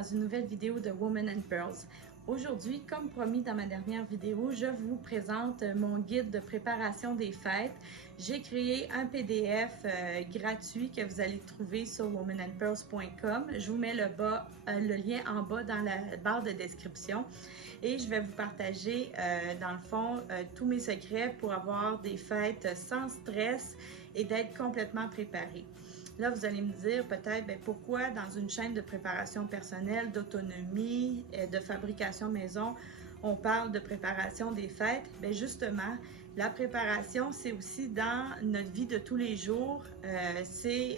dans une nouvelle vidéo de Women and Pearls. Aujourd'hui, comme promis dans ma dernière vidéo, je vous présente mon guide de préparation des fêtes. J'ai créé un PDF gratuit que vous allez trouver sur womenandpearls.com. Je vous mets le lien en bas dans la barre de description et je vais vous partager dans le fond tous mes secrets pour avoir des fêtes sans stress et d'être complètement préparée. Là, vous allez me dire peut-être pourquoi dans une chaîne de préparation personnelle, d'autonomie, de fabrication maison, on parle de préparation des fêtes. Bien justement, la préparation, c'est aussi dans notre vie de tous les jours, c'est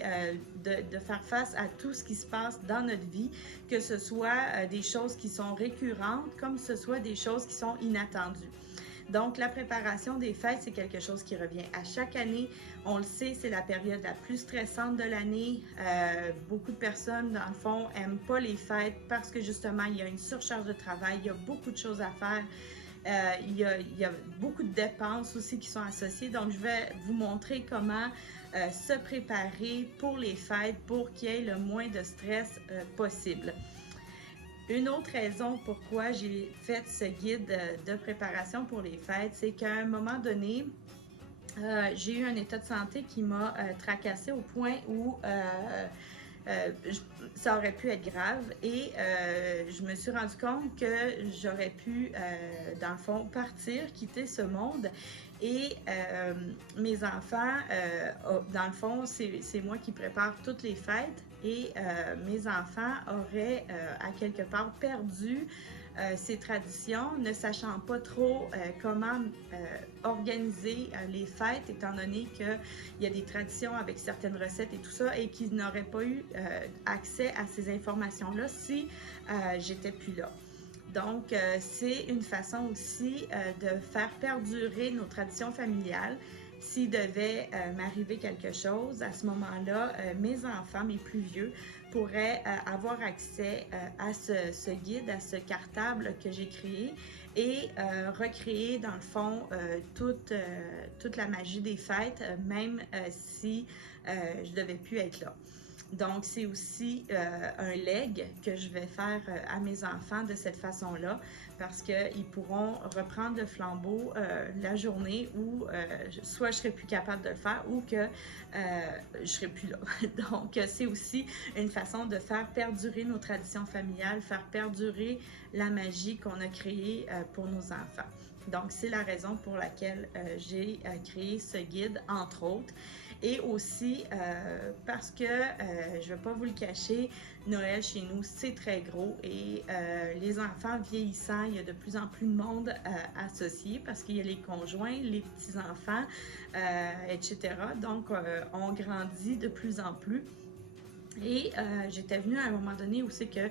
de faire face à tout ce qui se passe dans notre vie, que ce soit des choses qui sont récurrentes, comme ce soit des choses qui sont inattendues. Donc, la préparation des fêtes, c'est quelque chose qui revient à chaque année. On le sait, c'est la période la plus stressante de l'année. Beaucoup de personnes, dans le fond, n'aiment pas les fêtes parce que justement, il y a une surcharge de travail, il y a beaucoup de choses à faire. Il y a beaucoup de dépenses aussi qui sont associées. Donc, je vais vous montrer comment se préparer pour les fêtes pour qu'il y ait le moins de stress possible. Une autre raison pourquoi j'ai fait ce guide de préparation pour les fêtes, c'est qu'à un moment donné, j'ai eu un état de santé qui m'a tracassée au point où ça aurait pu être grave et je me suis rendu compte que j'aurais pu, dans le fond, partir, quitter ce monde. Et mes enfants, dans le fond, c'est moi qui prépare toutes les fêtes et mes enfants auraient à quelque part perdu ces traditions, ne sachant pas trop comment organiser les fêtes, étant donné qu'il y a des traditions avec certaines recettes et tout ça, et qu'ils n'auraient pas eu accès à ces informations-là si j'étais plus là. Donc, c'est une façon aussi de faire perdurer nos traditions familiales. S'il devait m'arriver quelque chose, à ce moment-là, mes enfants, mes plus vieux, pourraient avoir accès à ce guide, à ce cartable que j'ai créé et recréer, dans le fond, toute la magie des fêtes, même si je ne devais plus être là. Donc, c'est aussi un leg que je vais faire à mes enfants de cette façon-là parce qu'ils pourront reprendre le flambeau la journée où soit je serai plus capable de le faire ou que je serai plus là. Donc, c'est aussi une façon de faire perdurer nos traditions familiales, faire perdurer la magie qu'on a créée pour nos enfants. Donc, c'est la raison pour laquelle j'ai créé ce guide, entre autres. Et aussi parce que, je ne vais pas vous le cacher, Noël chez nous, c'est très gros et les enfants vieillissant, il y a de plus en plus de monde associé parce qu'il y a les conjoints, les petits-enfants, etc. Donc, on grandit de plus en plus. Et j'étais venue à un moment donné où c'est que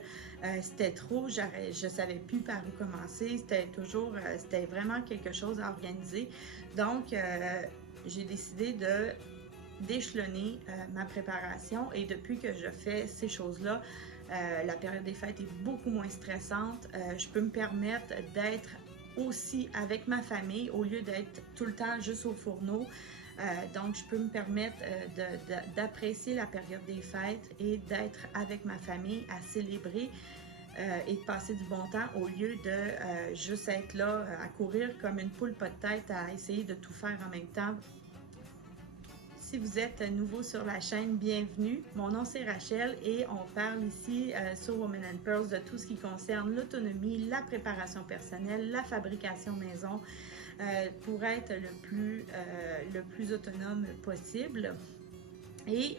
c'était trop, je savais plus par où commencer, c'était vraiment quelque chose à organiser. Donc, j'ai décidé d'échelonner ma préparation et depuis que je fais ces choses-là, la période des fêtes est beaucoup moins stressante. Je peux me permettre d'être aussi avec ma famille au lieu d'être tout le temps juste au fourneau. Donc, je peux me permettre d'apprécier la période des fêtes et d'être avec ma famille à célébrer et de passer du bon temps au lieu de juste être là à courir comme une poule pas de tête à essayer de tout faire en même temps. Si vous êtes nouveau sur la chaîne, bienvenue. Mon nom c'est Rachel et on parle ici sur Women and Pearls de tout ce qui concerne l'autonomie, la préparation personnelle, la fabrication maison pour être le plus autonome possible. Et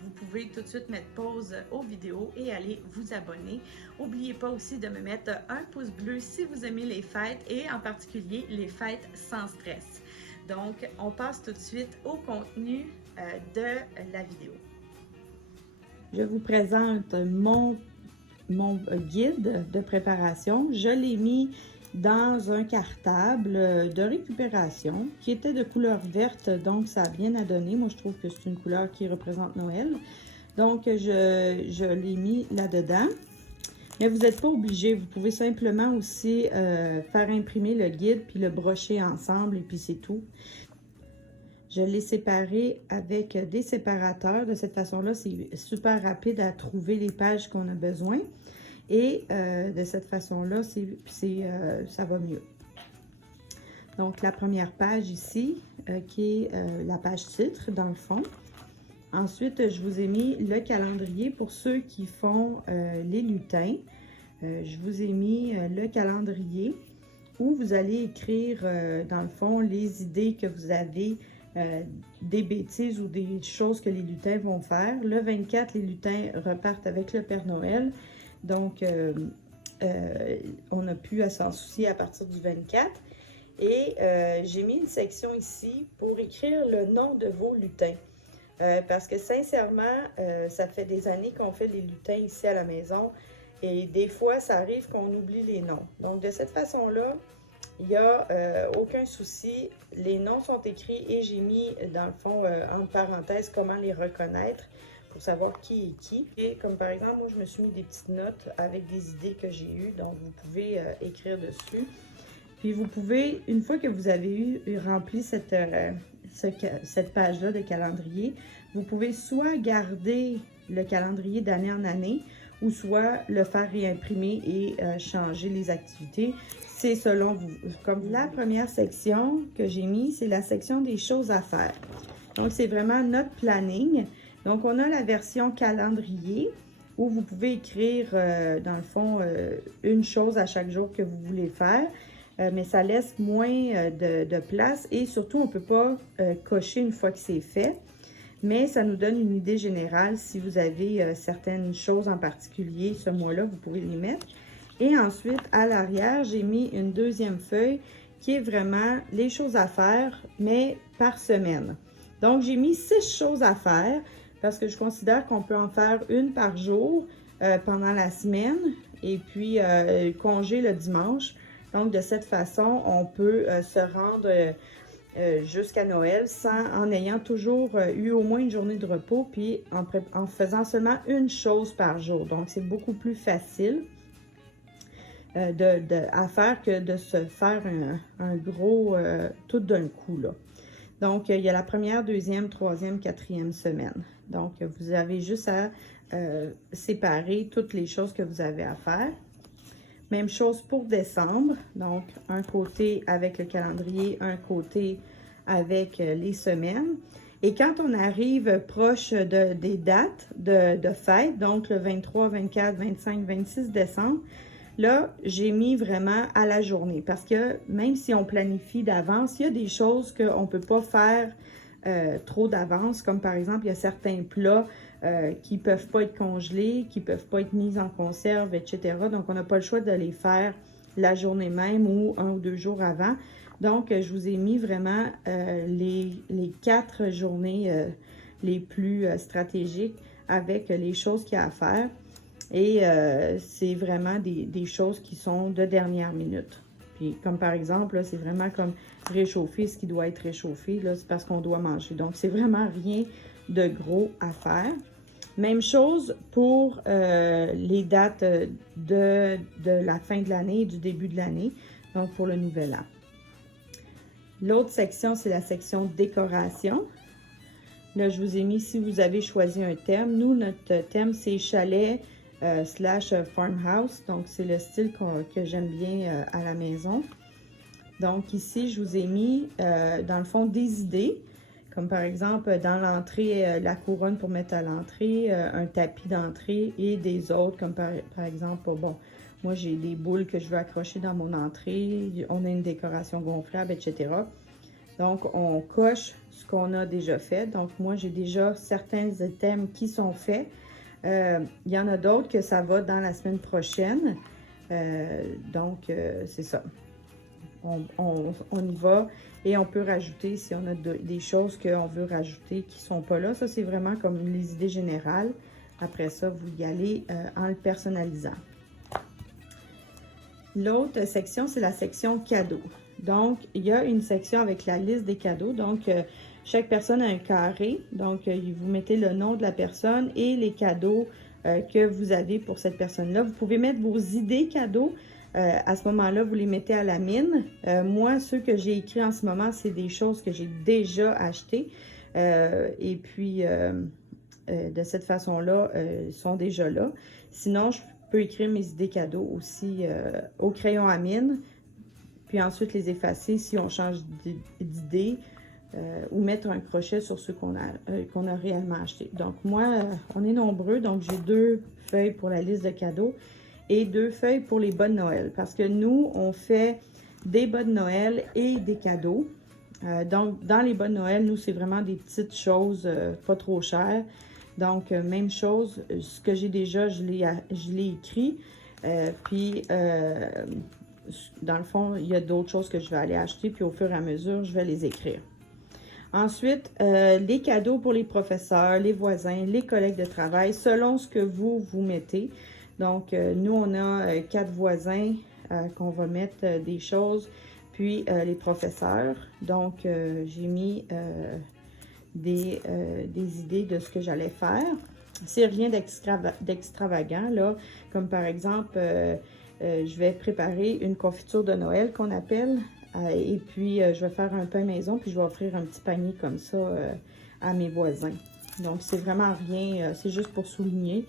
vous pouvez tout de suite mettre pause aux vidéos et aller vous abonner. N'oubliez pas aussi de me mettre un pouce bleu si vous aimez les fêtes et en particulier les fêtes sans stress. Donc, on passe tout de suite au contenu de la vidéo. Je vous présente mon guide de préparation. Je l'ai mis dans un cartable de récupération qui était de couleur verte, donc ça a bien à donner. Moi, je trouve que c'est une couleur qui représente Noël. Donc, je l'ai mis là-dedans. Mais vous n'êtes pas obligé, vous pouvez simplement aussi faire imprimer le guide puis le brocher ensemble et puis c'est tout. Je l'ai séparé avec des séparateurs. De cette façon-là, c'est super rapide à trouver les pages qu'on a besoin. Et de cette façon-là, ça va mieux. Donc, la première page ici, qui est la page titre, dans le fond. Ensuite, je vous ai mis le calendrier pour ceux qui font les lutins. Je vous ai mis le calendrier où vous allez écrire, dans le fond, les idées que vous avez, des bêtises ou des choses que les lutins vont faire. Le 24, les lutins repartent avec le Père Noël. Donc, on n'a plus à s'en soucier à partir du 24. Et j'ai mis une section ici pour écrire le nom de vos lutins. Parce que sincèrement, ça fait des années qu'on fait les lutins ici à la maison. Et des fois, ça arrive qu'on oublie les noms. Donc, de cette façon-là, il n'y a aucun souci. Les noms sont écrits et j'ai mis, dans le fond, en parenthèse, comment les reconnaître pour savoir qui est qui. Et comme par exemple, moi, je me suis mis des petites notes avec des idées que j'ai eues. Donc, vous pouvez écrire dessus. Puis, vous pouvez, une fois que vous avez rempli cette page-là de calendrier, vous pouvez soit garder le calendrier d'année en année ou soit le faire réimprimer et changer les activités. C'est selon vous. Comme la première section que j'ai mis, c'est la section des choses à faire. Donc, c'est vraiment notre planning. Donc, on a la version calendrier où vous pouvez écrire, dans le fond, une chose à chaque jour que vous voulez faire. Mais ça laisse moins de place et surtout, on ne peut pas cocher une fois que c'est fait. Mais ça nous donne une idée générale. Si vous avez certaines choses en particulier ce mois-là, vous pouvez les mettre. Et ensuite, à l'arrière, j'ai mis une deuxième feuille qui est vraiment les choses à faire, mais par semaine. Donc, j'ai mis 6 choses à faire parce que je considère qu'on peut en faire une par jour pendant la semaine et puis congé le dimanche. Donc, de cette façon, on peut se rendre jusqu'à Noël en ayant toujours eu au moins une journée de repos, puis en faisant seulement une chose par jour. Donc, c'est beaucoup plus facile à faire que de se faire un gros tout d'un coup, là. Donc, il y a la première, deuxième, troisième, quatrième semaine. Donc, vous avez juste à séparer toutes les choses que vous avez à faire. Même chose pour décembre. Donc, un côté avec le calendrier, un côté avec les semaines. Et quand on arrive proche des dates de fête, donc le 23, 24, 25, 26 décembre, là, j'ai mis vraiment à la journée. Parce que même si on planifie d'avance, il y a des choses qu'on ne peut pas faire trop d'avance. Comme par exemple, il y a certains plats qui ne peuvent pas être congelés, qui ne peuvent pas être mis en conserve, etc. Donc, on n'a pas le choix de les faire la journée même ou 1 ou 2 jours avant. Donc, je vous ai mis vraiment les 4 journées les plus stratégiques avec les choses qu'il y a à faire. Et c'est vraiment des choses qui sont de dernière minute. Puis, comme par exemple, là, c'est vraiment comme réchauffer ce qui doit être réchauffé. Là, c'est parce qu'on doit manger. Donc, c'est vraiment rien de gros à faire. Même chose pour les dates de la fin de l'année et du début de l'année. Donc, pour le nouvel an. L'autre section, c'est la section décoration. Là, je vous ai mis, si vous avez choisi un thème. Nous, notre thème, c'est chalet / farmhouse. Donc, c'est le style que j'aime bien à la maison. Donc, ici, je vous ai mis, dans le fond, des idées. Comme par exemple, dans l'entrée, la couronne pour mettre à l'entrée, un tapis d'entrée et des autres, comme par exemple, bon, moi, j'ai des boules que je veux accrocher dans mon entrée. On a une décoration gonflable, etc. Donc, on coche ce qu'on a déjà fait. Donc, moi, j'ai déjà certains thèmes qui sont faits. Il y en a d'autres que ça va dans la semaine prochaine. Donc, c'est ça. On y va et on peut rajouter si on a des choses qu'on veut rajouter qui ne sont pas là. Ça, c'est vraiment comme les idées générales. Après ça, vous y allez en le personnalisant. L'autre section, c'est la section cadeaux. Donc, il y a une section avec la liste des cadeaux. Donc, chaque personne a un carré. Donc, vous mettez le nom de la personne et les cadeaux que vous avez pour cette personne-là. Vous pouvez mettre vos idées cadeaux. À ce moment-là, vous les mettez à la mine. Moi, ceux que j'ai écrits en ce moment, c'est des choses que j'ai déjà achetées. Et puis, de cette façon-là, ils sont déjà là. Sinon, peux écrire mes idées cadeaux aussi au crayon à mine, puis ensuite les effacer si on change d'idée, ou mettre un crochet sur ceux qu'on a réellement acheté. Donc moi, on est nombreux, donc j'ai 2 feuilles pour la liste de cadeaux et 2 feuilles pour les bas de Noël, parce que nous, on fait des bas de Noël et des cadeaux. Donc, dans les bas de Noël, nous, c'est vraiment des petites choses pas trop chères. Donc, même chose, ce que j'ai déjà, je l'ai écrit. Puis, dans le fond, il y a d'autres choses que je vais aller acheter, puis au fur et à mesure, je vais les écrire. Ensuite, les cadeaux pour les professeurs, les voisins, les collègues de travail, selon ce que vous mettez. Donc, nous, on a 4 voisins qu'on va mettre des choses, puis les professeurs. Donc, j'ai mis des idées de ce que j'allais faire. C'est rien d'extravagant, là. Comme par exemple, je vais préparer une confiture de Noël qu'on appelle. Et puis, je vais faire un pain maison, puis je vais offrir un petit panier comme ça à mes voisins. Donc, c'est vraiment rien, c'est juste pour souligner,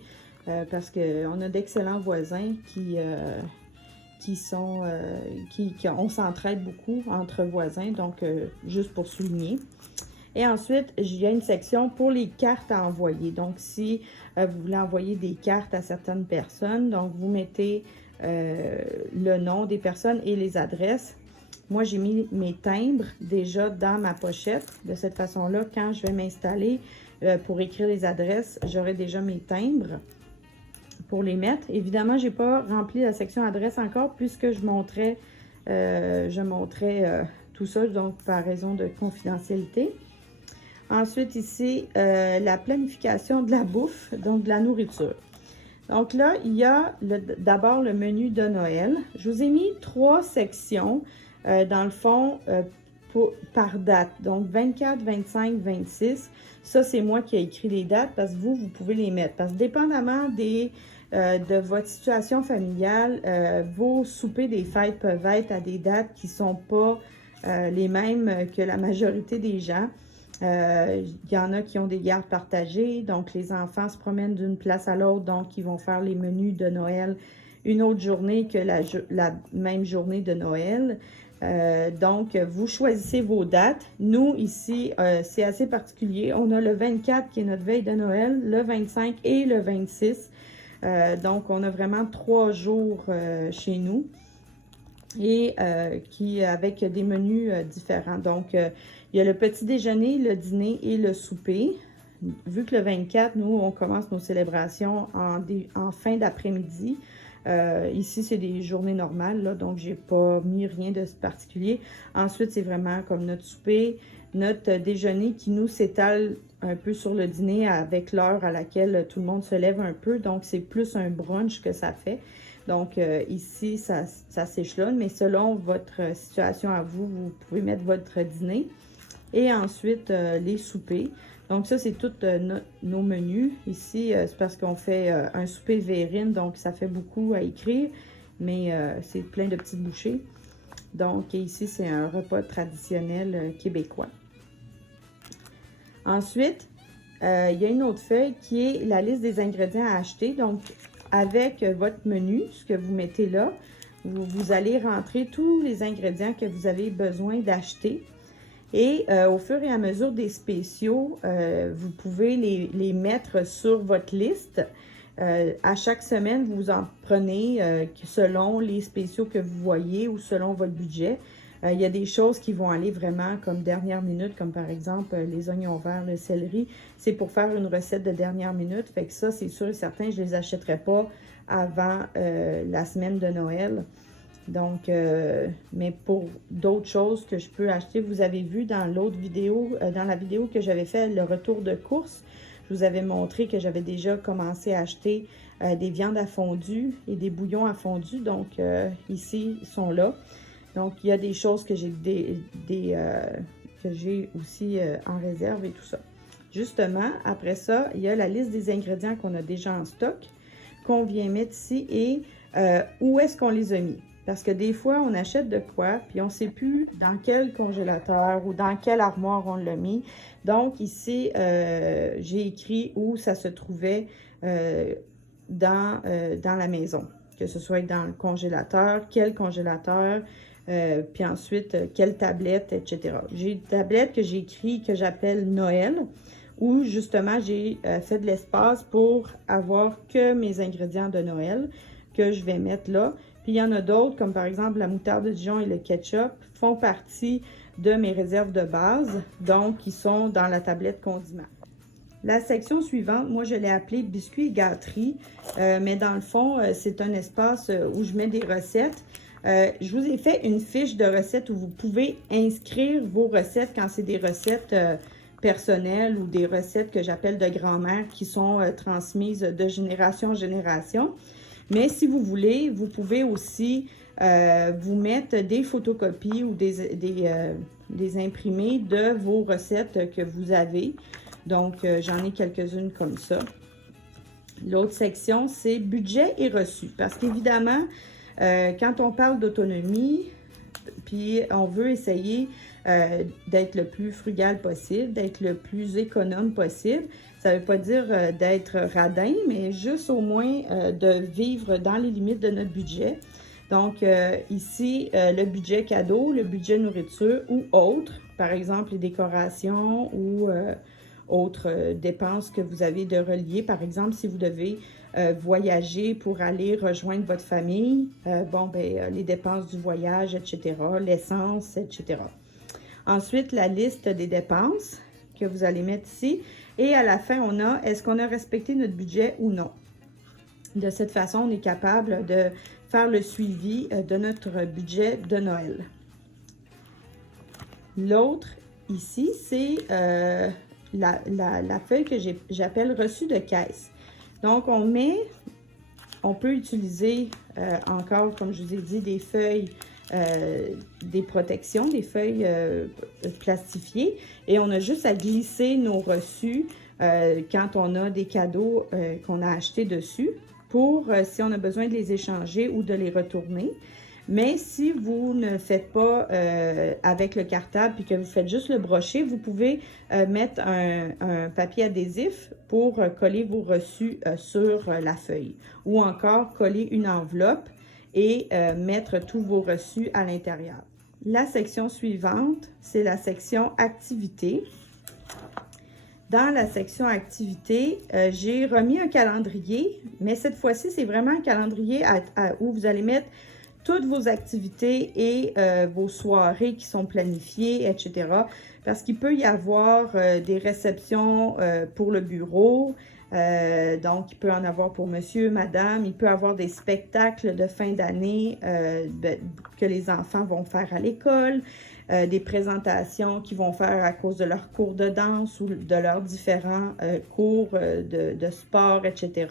parce qu'on a d'excellents voisins on s'entraide beaucoup entre voisins, donc juste pour souligner. Et ensuite, il y a une section pour les cartes à envoyer. Donc, si vous voulez envoyer des cartes à certaines personnes, donc vous mettez le nom des personnes et les adresses. Moi, j'ai mis mes timbres déjà dans ma pochette. De cette façon-là, quand je vais m'installer pour écrire les adresses, j'aurai déjà mes timbres pour les mettre. Évidemment, je n'ai pas rempli la section adresse encore puisque je montrais tout ça, donc par raison de confidentialité. Ensuite, ici, la planification de la bouffe, donc de la nourriture. Donc là, il y a d'abord le menu de Noël. Je vous ai mis 3 sections, dans le fond, par date. Donc, 24, 25, 26. Ça, c'est moi qui ai écrit les dates parce que vous pouvez les mettre. Parce que dépendamment de votre situation familiale, vos soupers des fêtes peuvent être à des dates qui ne sont pas les mêmes que la majorité des gens. Il y en a qui ont des gardes partagées, donc les enfants se promènent d'une place à l'autre, donc ils vont faire les menus de Noël une autre journée que la même journée de Noël. Donc, vous choisissez vos dates. Nous, ici, c'est assez particulier. On a le 24 qui est notre veille de Noël, le 25 et le 26. Donc, on a vraiment 3 jours chez nous et avec des menus différents. Donc, il y a le petit déjeuner, le dîner et le souper. Vu que le 24, nous, on commence nos célébrations en fin d'après-midi. Ici, c'est des journées normales, là, donc j'ai pas mis rien de particulier. Ensuite, c'est vraiment comme notre souper, notre déjeuner qui nous s'étale un peu sur le dîner avec l'heure à laquelle tout le monde se lève un peu. Donc, c'est plus un brunch que ça fait. Donc, ici, ça s'échelonne, mais selon votre situation à vous, vous pouvez mettre votre dîner. Et ensuite, les soupers. Donc, ça, c'est tous nos menus. Ici, c'est parce qu'on fait un souper Vérine, donc ça fait beaucoup à écrire, mais c'est plein de petites bouchées. Donc, ici, c'est un repas traditionnel québécois. Ensuite, il y a une autre feuille qui est la liste des ingrédients à acheter. Donc, avec votre menu, ce que vous mettez là, vous allez rentrer tous les ingrédients que vous avez besoin d'acheter. Et au fur et à mesure des spéciaux, vous pouvez les mettre sur votre liste. À chaque semaine, vous en prenez selon les spéciaux que vous voyez ou selon votre budget. Il y a des choses qui vont aller vraiment comme dernière minute, comme par exemple les oignons verts, le céleri. C'est pour faire une recette de dernière minute. Fait que ça, c'est sûr et certain, je ne les achèterai pas avant la semaine de Noël. Donc, mais pour d'autres choses que je peux acheter, vous avez vu dans l'autre vidéo, dans la vidéo que j'avais fait, le retour de course, je vous avais montré que j'avais déjà commencé à acheter des viandes à fondu et des bouillons à fondu. Donc, ici, ils sont là. Donc, il y a des choses que j'ai aussi en réserve et tout ça. Justement, après ça, il y a la liste des ingrédients qu'on a déjà en stock, qu'on vient mettre ici et où est-ce qu'on les a mis. Parce que des fois, on achète de quoi, puis on ne sait plus dans quel congélateur ou dans quelle armoire on l'a mis. Donc, ici, j'ai écrit où ça se trouvait dans la maison, que ce soit dans le congélateur, quel congélateur, puis ensuite quelle tablette, etc. J'ai une tablette que j'ai écrit, que j'appelle Noël, où justement j'ai fait de l'espace pour avoir que mes ingrédients de Noël que je vais mettre là. Puis il y en a d'autres, comme par exemple la moutarde de Dijon et le ketchup, font partie de mes réserves de base, donc ils sont dans la tablette condiments. La section suivante, moi je l'ai appelée biscuits et gâteries, mais dans le fond, c'est un espace où je mets des recettes. Je vous ai fait une fiche de recettes où vous pouvez inscrire vos recettes quand c'est des recettes personnelles ou des recettes que j'appelle de grand-mère qui sont transmises de génération en génération. Mais si vous voulez, vous pouvez aussi vous mettre des photocopies ou des imprimés de vos recettes que vous avez. Donc, j'en ai quelques-unes comme ça. L'autre section, c'est budget et reçu. Parce qu'évidemment, quand on parle d'autonomie, puis on veut essayer d'être le plus frugal possible, d'être le plus économe possible. Ça ne veut pas dire d'être radin, mais juste au moins de vivre dans les limites de notre budget. Donc, ici, le budget cadeau, le budget nourriture ou autre, par exemple les décorations ou autres dépenses que vous avez de relier. Par exemple, si vous devez voyager pour aller rejoindre votre famille, les dépenses du voyage, etc., l'essence, etc. Ensuite, la liste des dépenses que vous allez mettre ici. Et à la fin, on a, est-ce qu'on a respecté notre budget ou non? De cette façon, on est capable de faire le suivi de notre budget de Noël. L'autre, ici, c'est la feuille que j'appelle reçu de caisse. Donc, on peut utiliser encore, comme je vous ai dit, des feuilles, des protections, des feuilles plastifiées. Et on a juste à glisser nos reçus quand on a des cadeaux qu'on a achetés dessus pour si on a besoin de les échanger ou de les retourner. Mais si vous ne le faites pas avec le cartable puis que vous faites juste le brocher, vous pouvez mettre un papier adhésif pour coller vos reçus sur la feuille. Ou encore coller une enveloppe et mettre tous vos reçus à l'intérieur. La section suivante, c'est la section activités. Dans la section activités, j'ai remis un calendrier, mais cette fois-ci, c'est vraiment un calendrier où vous allez mettre toutes vos activités et vos soirées qui sont planifiées, etc. Parce qu'il peut y avoir des réceptions pour le bureau, donc il peut en avoir pour monsieur, madame, il peut y avoir des spectacles de fin d'année que les enfants vont faire à l'école, des présentations qu'ils vont faire à cause de leurs cours de danse ou de leurs différents cours de sport, etc.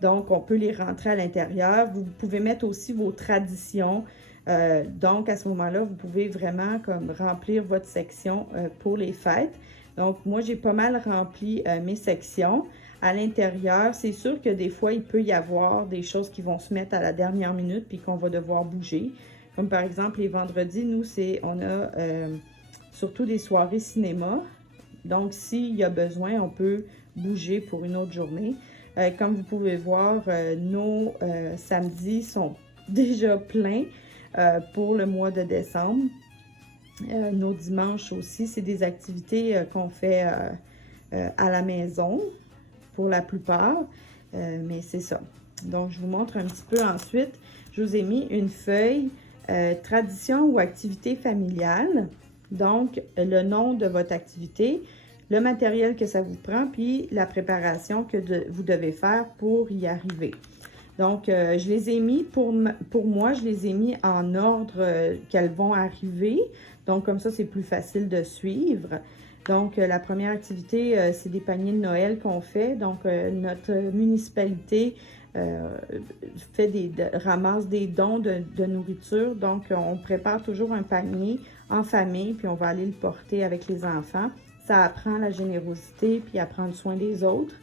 Donc, on peut les rentrer à l'intérieur. Vous pouvez mettre aussi vos traditions. Donc, à ce moment-là, vous pouvez vraiment comme remplir votre section pour les fêtes. Donc, moi, j'ai pas mal rempli mes sections. À l'intérieur, c'est sûr que des fois, il peut y avoir des choses qui vont se mettre à la dernière minute puis qu'on va devoir bouger. Comme par exemple, les vendredis, nous, on a surtout des soirées cinéma. Donc, s'il y a besoin, on peut bouger pour une autre journée. Comme vous pouvez voir, nos samedis sont déjà pleins pour le mois de décembre. Nos dimanches aussi, c'est des activités qu'on fait à la maison pour la plupart, mais c'est ça. Donc, je vous montre un petit peu ensuite. Je vous ai mis une feuille tradition ou activité familiale. Donc, le nom de votre activité, le matériel que ça vous prend, puis la préparation que vous devez faire pour y arriver. Donc, je les ai mis, pour moi, je les ai mis en ordre qu'elles vont arriver. Donc, comme ça, c'est plus facile de suivre. Donc, la première activité, c'est des paniers de Noël qu'on fait. Donc, notre municipalité ramasse des dons de nourriture. Donc, on prépare toujours un panier en famille, puis on va aller le porter avec les enfants. Ça apprend la générosité, puis à prendre soin des autres.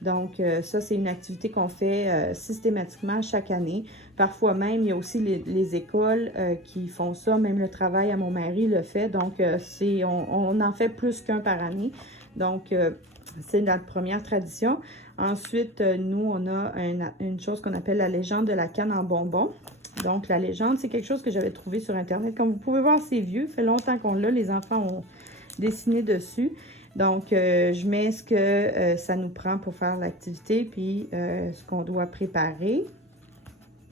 Donc, ça, c'est une activité qu'on fait systématiquement chaque année. Parfois même, il y a aussi les écoles qui font ça. Même le travail à mon mari le fait. Donc, on en fait plus qu'un par année. Donc, c'est notre première tradition. Ensuite, nous, on a une chose qu'on appelle la légende de la canne en bonbons. Donc, la légende, c'est quelque chose que j'avais trouvé sur Internet. Comme vous pouvez voir, c'est vieux. Ça fait longtemps qu'on l'a. Les enfants ont dessiné dessus. Donc, je mets ce que ça nous prend pour faire l'activité, puis ce qu'on doit préparer.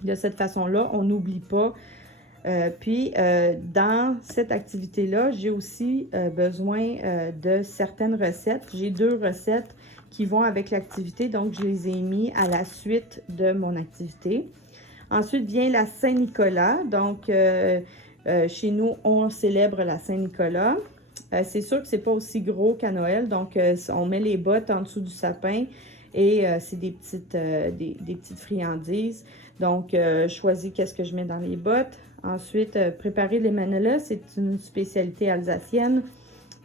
De cette façon-là, on n'oublie pas. Dans cette activité-là, j'ai aussi besoin de certaines recettes. J'ai 2 recettes qui vont avec l'activité, donc je les ai mis à la suite de mon activité. Ensuite vient la Saint-Nicolas. Donc, chez nous, on célèbre la Saint-Nicolas. C'est sûr que c'est pas aussi gros qu'à Noël, donc on met les bottes en dessous du sapin et c'est des petites friandises. Donc, je choisis qu'est-ce que je mets dans les bottes. Ensuite, préparer les manolas, c'est une spécialité alsacienne,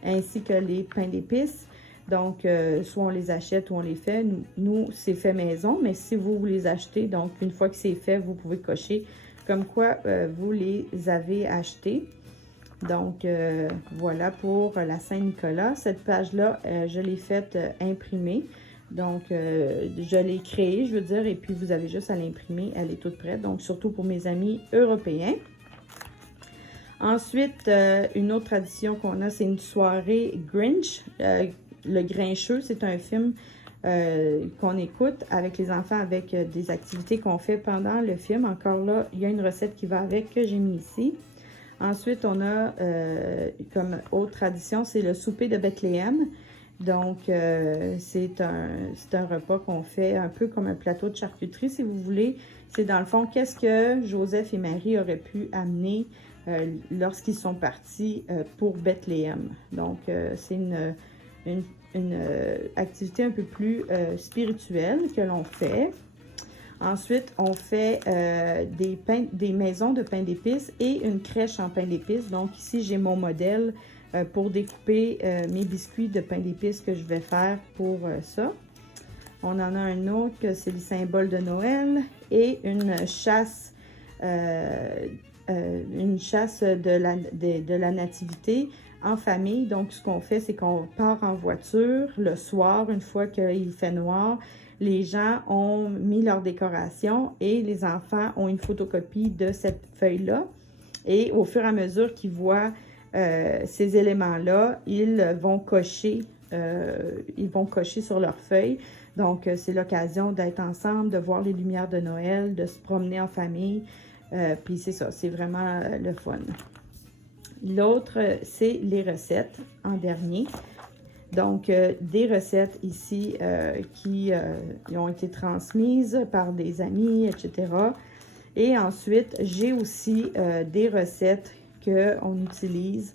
ainsi que les pains d'épices. Donc, soit on les achète ou on les fait. Nous c'est fait maison, mais si vous les achetez, donc une fois que c'est fait, vous pouvez cocher comme quoi vous les avez achetés. Donc, voilà pour la Saint-Nicolas. Cette page-là, je l'ai faite imprimer. Donc, je l'ai créée, je veux dire, et puis vous avez juste à l'imprimer. Elle est toute prête. Donc, surtout pour mes amis européens. Ensuite, une autre tradition qu'on a, c'est une soirée Grinch. Le Grincheux, c'est un film qu'on écoute avec les enfants, avec des activités qu'on fait pendant le film. Encore là, il y a une recette qui va avec que j'ai mis ici. Ensuite, on a comme autre tradition, c'est le souper de Bethléem. Donc, c'est un repas qu'on fait un peu comme un plateau de charcuterie, si vous voulez. C'est dans le fond, qu'est-ce que Joseph et Marie auraient pu amener lorsqu'ils sont partis pour Bethléem. Donc, c'est une activité un peu plus spirituelle que l'on fait. Ensuite, on fait des maisons de pain d'épices et une crèche en pain d'épices. Donc, ici, j'ai mon modèle pour découper mes biscuits de pain d'épices que je vais faire pour ça. On en a un autre que c'est le symbole de Noël et une chasse de la nativité en famille. Donc, ce qu'on fait, c'est qu'on part en voiture le soir, une fois qu'il fait noir. Les gens ont mis leur décoration et les enfants ont une photocopie de cette feuille-là. Et au fur et à mesure qu'ils voient ces éléments-là, ils vont cocher sur leur feuille. Donc, c'est l'occasion d'être ensemble, de voir les lumières de Noël, de se promener en famille. Puis c'est ça, c'est vraiment le fun. L'autre, c'est les recettes en dernier. Donc, des recettes ici qui ont été transmises par des amis, etc. Et ensuite, j'ai aussi des recettes qu'on utilise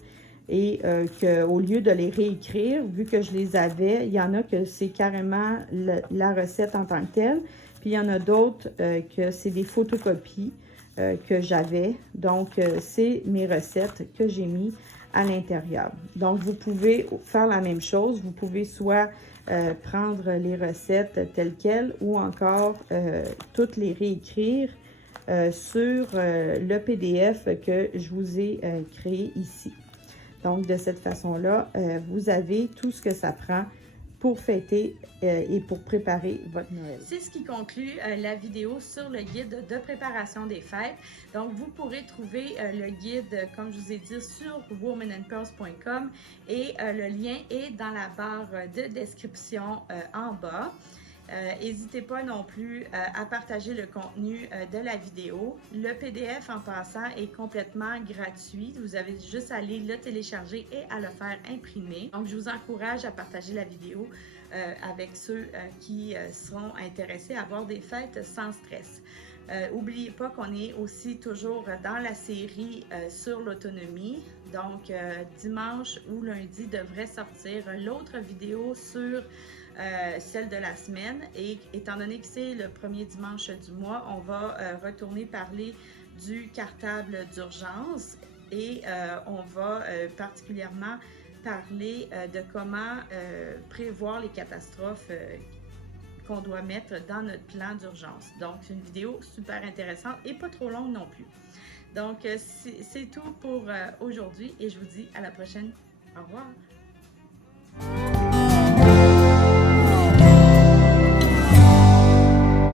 et qu'au lieu de les réécrire, vu que je les avais, il y en a que c'est carrément la recette en tant que telle. Puis, il y en a d'autres que c'est des photocopies que j'avais. Donc, c'est mes recettes que j'ai mis à l'intérieur. Donc, vous pouvez faire la même chose. Vous pouvez soit prendre les recettes telles quelles ou encore toutes les réécrire sur le PDF que je vous ai créé ici. Donc, de cette façon-là, vous avez tout ce que ça prend pour fêter et pour préparer votre Noël. C'est ce qui conclut la vidéo sur le guide de préparation des fêtes. Donc, vous pourrez trouver le guide, comme je vous ai dit, sur womanandpearls.com et le lien est dans la barre de description en bas. N'hésitez pas non plus à partager le contenu de la vidéo. Le PDF en passant est complètement gratuit. Vous avez juste à aller le télécharger et à le faire imprimer. Donc, je vous encourage à partager la vidéo avec ceux qui seront intéressés à avoir des fêtes sans stress. N'oubliez pas qu'on est aussi toujours dans la série sur l'autonomie. Donc, dimanche ou lundi devrait sortir l'autre vidéo sur celle de la semaine. Et étant donné que c'est le premier dimanche du mois, on va retourner parler du cartable d'urgence et on va particulièrement parler de comment prévoir les catastrophes qu'on doit mettre dans notre plan d'urgence. Donc, c'est une vidéo super intéressante et pas trop longue non plus. Donc, c'est tout pour aujourd'hui et je vous dis à la prochaine. Au revoir!